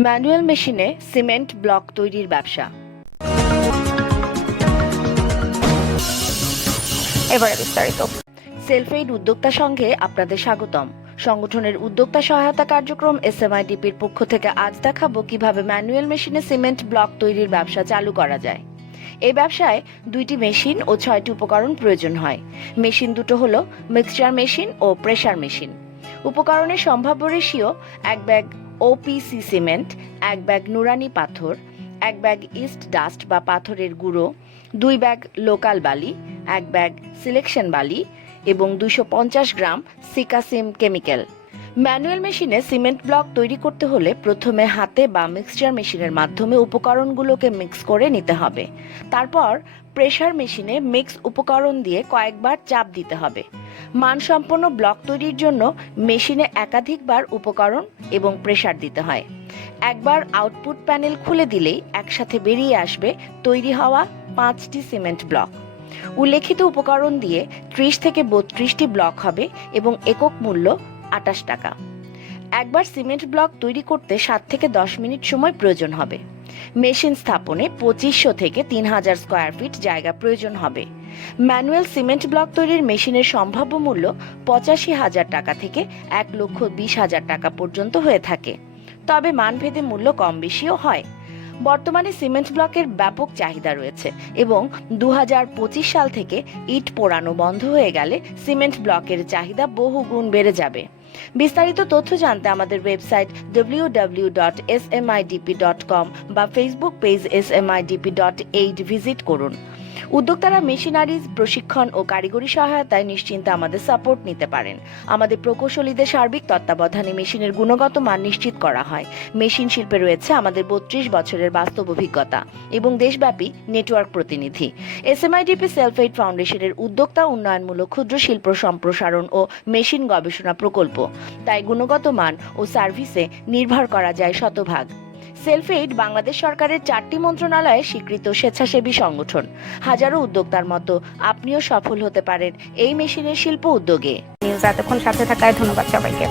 Manual মেশিনে cement block তৈরির ব্যবসা। এবারে বিস্তারিত। সেলফএইড উদ্যোক্তা সংঘে আপনাদের স্বাগতম। সংগঠনের উদ্যোক্তা সহায়তা কার্যক্রম এসএমআইডিপির পক্ষ থেকে আজ দেখাবো কিভাবে ম্যানুয়াল মেশিনে সিমেন্ট ব্লক তৈরির ব্যবসা চালু করা যায়। এই ব্যবসায় 2টি মেশিন ও 6টি উপকরণ প্রয়োজন হয়। মেশিন দুটো হলো মিক্সচার মেশিন ও প্রেসার মেশিন। উপকরণের সম্ভাব্য ratio: 1 bag OPC cement, 1 bag নুরানি পাথর, 1 ব্যাগ ইস্ট ডাস্ট বা পাথরের গুঁড়ো, 2 ব্যাগ লোকাল বালি, 1 ব্যাগ সিলেকশন বালি এবং 250 গ্রাম সিকাসিম কেমিক্যাল। ম্যানুয়াল মেশিনে সিমেন্ট ব্লক তৈরি করতে হলে প্রথমে হাতে বা মিক্সচার মেশিনের মাধ্যমে উপকরণগুলোকে মিক্স করে নিতে হবে। তারপর প্রেসার মেশিনে মিক্স উপকরণ দিয়ে কয়েকবার চাপ দিতে হবে। মানসম্পন্ন ব্লক তৈরির জন্য মেশিনে একাধিকবার উপকরণ এবং প্রেসার দিতে হয়। একবার আউটপুট প্যানেল খুলে দিলেই একসাথে বেরিয়ে আসবে তৈরি হওয়া 5টি সিমেন্ট ব্লক। উল্লেখিত উপকরণ দিয়ে 30 থেকে 32টি ব্লক হবে এবং একক মূল্য 28 টাকা। একবার সিমেন্ট ব্লক তৈরি করতে 7 থেকে 10 মিনিট সময় প্রয়োজন হবে। মেশিন স্থাপনে 2500 থেকে 3000 স্কয়ার ফিট জায়গা প্রয়োজন হবে। ম্যানুয়াল সিমেন্ট ব্লক তৈরির মেশিনের সম্ভাব্য মূল্য 85,000 টাকা থেকে 1,20,000 টাকা পর্যন্ত হয়ে থাকে, তবে মানভেদে মূল্য কম বেশিও হয়। বর্তমানে সিমেন্ট ব্লকের ব্যাপক চাহিদা রয়েছে এবং 2025 সাল থেকে ইট পোড়ানো বন্ধ হয়ে গেলে সিমেন্ট ব্লকের চাহিদা বহুগুণ বেড়ে যাবে। বিস্তারিত তথ্য জানতে আমাদের ওয়েবসাইট www.smidp.com বা ফেসবুক পেজ smidp.aid ভিজিট করুন। উদ্যোক্তারা মেশিনারিজ, প্রশিক্ষণ ও কারিগরি সহায়তায় নিশ্চিন্তে আমাদের সাপোর্ট নিতে পারেন। আমাদের প্রকৌশলীদের সার্বিক তত্ত্বাবধানে মেশিনের গুণগত মান নিশ্চিত করা হয়। মেশিন শিল্পে রয়েছে আমাদের 32 বছরের বাস্তব অভিজ্ঞতা এবং দেশব্যাপী নেটওয়ার্ক প্রতিনিধি। এসএমআইডিপি সেলফএইড ফাউন্ডেশনের উদ্যোক্তা উন্নয়নমূলক ক্ষুদ্র শিল্প সম্প্রসারণ ও মেশিন গবেষণা প্রকল্প, তাই গুণগত মান ও সার্ভিসে নির্ভর করা যায় শতভাগ। সেলফএইড বাংলাদেশ সরকারের 4টি মন্ত্রণালয়ে স্বীকৃত স্বেচ্ছাসেবী সংগঠন। হাজারো উদ্যোক্তার মতো আপনিও সফল হতে পারেন এই মেশিনের শিল্প উদ্যোগে। এতক্ষণ সাথে থাকায় ধন্যবাদ সবাইকে।